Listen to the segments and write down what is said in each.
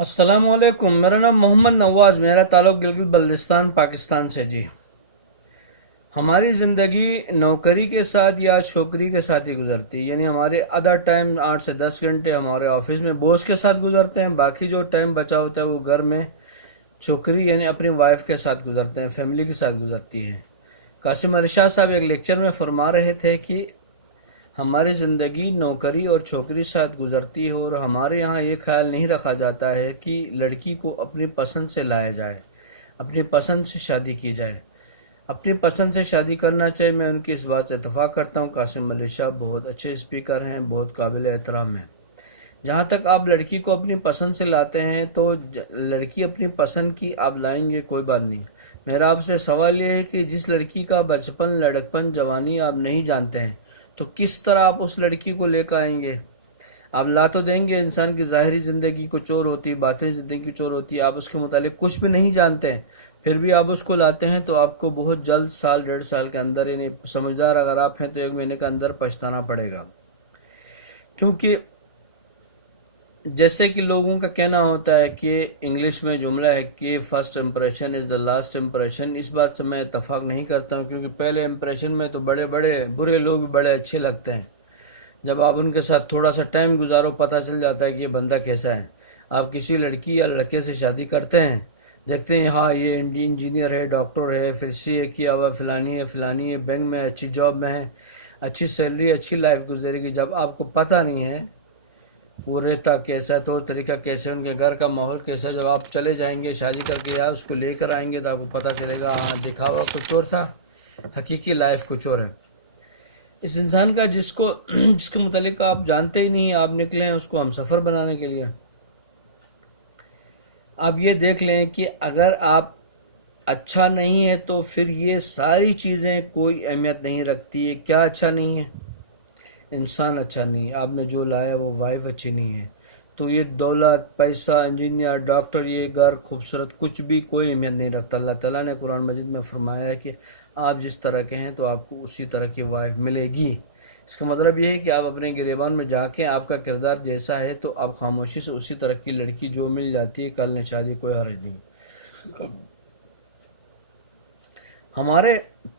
السلام علیکم، میرا نام محمد نواز، میرا تعلق گلگت بلتستان پاکستان سے جی۔ ہماری زندگی نوکری کے ساتھ یا چھوکری کے ساتھ ہی گزرتی ہے، یعنی ہمارے آدھا ٹائم 8 سے 10 گھنٹے ہمارے آفس میں باس کے ساتھ گزرتے ہیں، باقی جو ٹائم بچا ہوتا ہے وہ گھر میں چھوکری یعنی اپنی وائف کے ساتھ گزرتے ہیں، فیملی کے ساتھ گزرتی ہے۔ قاسم ارشاد صاحب ایک لیکچر میں فرما رہے تھے کہ ہماری زندگی نوکری اور چھوکری ساتھ گزرتی ہے، اور ہمارے یہاں یہ خیال نہیں رکھا جاتا ہے کہ لڑکی کو اپنی پسند سے لایا جائے، اپنی پسند سے شادی کی جائے، اپنی پسند سے شادی کرنا چاہیے۔ میں ان کی اس بات سے اتفاق کرتا ہوں۔ قاسم علی شاہ بہت اچھے اسپیکر ہیں، بہت قابل احترام ہیں۔ جہاں تک آپ لڑکی کو اپنی پسند سے لاتے ہیں تو لڑکی اپنی پسند کی آپ لائیں گے، کوئی بات نہیں۔ میرا آپ سے سوال یہ ہے کہ جس لڑکی کا بچپن، لڑکپن، جوانی آپ نہیں جانتے ہیں تو کس طرح آپ اس لڑکی کو لے کر آئیں گے؟ آپ لا تو دیں گے، انسان کی ظاہری زندگی کو چور ہوتی ہے، باطنی زندگی چور ہوتی ہے، آپ اس کے متعلق کچھ بھی نہیں جانتے ہیں، پھر بھی آپ اس کو لاتے ہیں تو آپ کو بہت جلد 1.5 سال کے اندر، یعنی سمجھدار اگر آپ ہیں تو 1 مہینے کے اندر پچھتانا پڑے گا۔ کیونکہ جیسے کہ لوگوں کا کہنا ہوتا ہے کہ انگلش میں جملہ ہے کہ first impression is the last impression, اس بات سے میں اتفاق نہیں کرتا ہوں، کیونکہ پہلے امپریشن میں تو بڑے بڑے برے لوگ بھی بڑے اچھے لگتے ہیں۔ جب آپ ان کے ساتھ تھوڑا سا ٹائم گزارو پتہ چل جاتا ہے کہ یہ بندہ کیسا ہے۔ آپ کسی لڑکی یا لڑکے سے شادی کرتے ہیں، دیکھتے ہیں ہاں یہ انجینئر ہے، ڈاکٹر ہے، پھر سی اے کیا ہوا، فلانی ہے، بینک میں اچھی جاب میں ہے، اچھی سیلری، اچھی لائف گزرے گی۔ جب آپ کو پتہ نہیں ہے وہ رہتا کیسا ہے، طور طریقہ کیسے، ان کے گھر کا ماحول کیسا ہے، جب آپ چلے جائیں گے شادی کر کے یا اس کو لے کر آئیں گے تو آپ کو پتہ چلے گا ہاں دکھاوا کچھ اور تھا، حقیقی لائف کچھ اور ہے۔ اس انسان کا جس کے متعلق آپ جانتے ہی نہیں، آپ نکلے ہیں اس کو ہم سفر بنانے کے لیے۔ آپ یہ دیکھ لیں کہ اگر آپ اچھا نہیں ہے تو پھر یہ ساری چیزیں کوئی اہمیت نہیں رکھتی ہے۔ کیا اچھا نہیں ہے؟ انسان اچھا نہیں ہے، آپ نے جو لایا وہ وائف اچھی نہیں ہے، تو یہ دولت، پیسہ، انجینئر، ڈاکٹر، یہ گھر، خوبصورت، کچھ بھی کوئی اہمیت نہیں رکھتا۔ اللہ تعالیٰ نے قرآن مجید میں فرمایا ہے کہ آپ جس طرح کے ہیں تو آپ کو اسی طرح کی وائف ملے گی۔ اس کا مطلب یہ ہے کہ آپ اپنے گریبان میں جا کے آپ کا کردار جیسا ہے تو آپ خاموشی سے اسی طرح کی لڑکی جو مل جاتی ہے کل نے شادی، کوئی حرج نہیں۔ ہمارے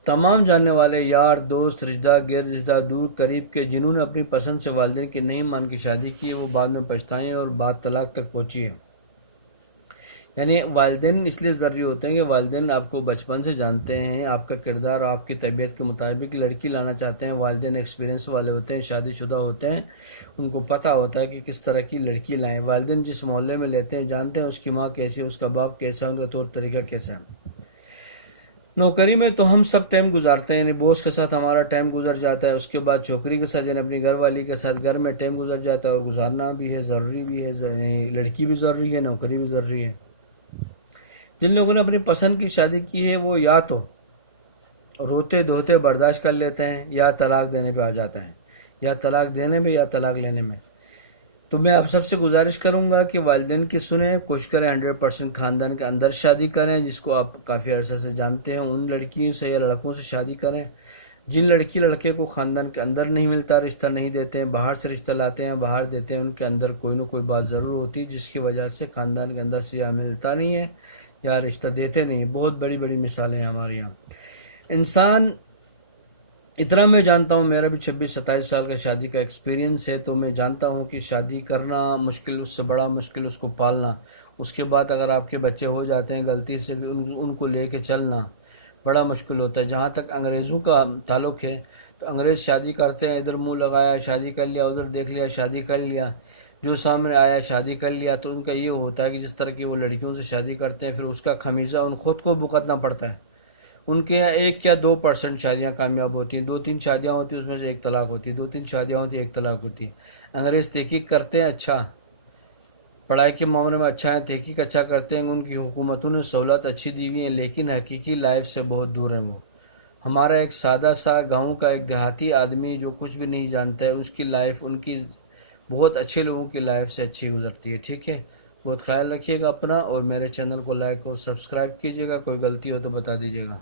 تمام جاننے والے یار، دوست، رشتہ دار، غیر رشتہ دار، دور قریب کے، جنہوں نے اپنی پسند سے والدین کی نہیں مان کی شادی کی ہے، وہ بعد میں پچھتائے ہیں اور بات طلاق تک پہنچی ہے۔ یعنی والدین اس لیے ضروری ہوتے ہیں کہ والدین آپ کو بچپن سے جانتے ہیں، آپ کا کردار اور آپ کی طبیعت کے مطابق لڑکی لانا چاہتے ہیں۔ والدین ایکسپیرینس والے ہوتے ہیں، شادی شدہ ہوتے ہیں، ان کو پتہ ہوتا ہے کہ کس طرح کی لڑکی لائیں۔ والدین جس محلے میں لیتے ہیں جانتے ہیں اس کی ماں کیسی ہے، اس کا باپ کیسا ہے، ان کا طور طریقہ کیسا ہے۔ نوکری میں تو ہم سب ٹائم گزارتے ہیں، یعنی باس کے ساتھ ہمارا ٹائم گزر جاتا ہے، اس کے بعد چھوکری کے ساتھ یعنی اپنی گھر والی کے ساتھ گھر میں ٹائم گزر جاتا ہے، اور گزارنا بھی ہے، ضروری بھی ہے، لڑکی بھی ضروری ہے، نوکری بھی ضروری ہے۔ جن لوگوں نے اپنی پسند کی شادی کی ہے وہ یا تو روتے دھوتے برداشت کر لیتے ہیں یا طلاق دینے پہ آ جاتے ہیں، یا طلاق دینے میں یا طلاق لینے میں۔ تو میں آپ سب سے گزارش کروں گا کہ والدین کی سنیں، کوشش کریں 100% خاندان کے اندر شادی کریں، جس کو آپ کافی عرصے سے جانتے ہیں ان لڑکیوں سے یا لڑکوں سے شادی کریں۔ جن لڑکی لڑکے کو خاندان کے اندر نہیں ملتا، رشتہ نہیں دیتے ہیں، باہر سے رشتہ لاتے ہیں، باہر دیتے ہیں، ان کے اندر کوئی نہ کوئی بات ضرور ہوتی ہے جس کی وجہ سے خاندان کے اندر سے یا ملتا نہیں ہے یا رشتہ دیتے نہیں۔ بہت بڑی بڑی مثالیں ہیں ہمارے یہاں۔ انسان اتنا میں جانتا ہوں، میرا بھی 26-27 سال کا شادی کا ایکسپیرینس ہے، تو میں جانتا ہوں کہ شادی کرنا مشکل، اس سے بڑا مشکل اس کو پالنا، اس کے بعد اگر آپ کے بچے ہو جاتے ہیں غلطی سے بھی ان کو لے کے چلنا بڑا مشکل ہوتا ہے۔ جہاں تک انگریزوں کا تعلق ہے تو انگریز شادی کرتے ہیں، ادھر منہ لگایا شادی کر لیا، ادھر دیکھ لیا شادی کر لیا، جو سامنے آیا شادی کر لیا۔ تو ان کا یہ ہوتا ہے کہ جس طرح کی وہ لڑکیوں سے شادی کرتے ہیں پھر اس کا خمیزہ ان خود کو بھگتنا پڑتا ہے۔ ان کے یہاں 1 یا 2% شادیاں کامیاب ہوتی ہیں، 2-3 شادیاں ہوتی ہیں، اس میں سے 1 طلاق ہوتی ہے، 2-3 شادیاں ہوتی ہیں، 1 طلاق ہوتی ہے۔ انگریز تحقیق کرتے ہیں، اچھا پڑھائی کے معاملے میں اچھا ہے، تحقیق اچھا کرتے ہیں، ان کی حکومتوں نے سہولت اچھی دی ہوئی ہیں، لیکن حقیقی لائف سے بہت دور ہیں وہ۔ ہمارا ایک سادہ سا گاؤں کا ایک دیہاتی آدمی جو کچھ بھی نہیں جانتا ہے، اس کی لائف ان کی بہت اچھے لوگوں کی لائف سے اچھی گزرتی ہے۔ ٹھیک ہے، بہت خیال رکھیے گا اپنا، اور میرے چینل کو لائک اور سبسکرائب کیجیے گا، کوئی غلطی ہو تو بتا دیجیے گا۔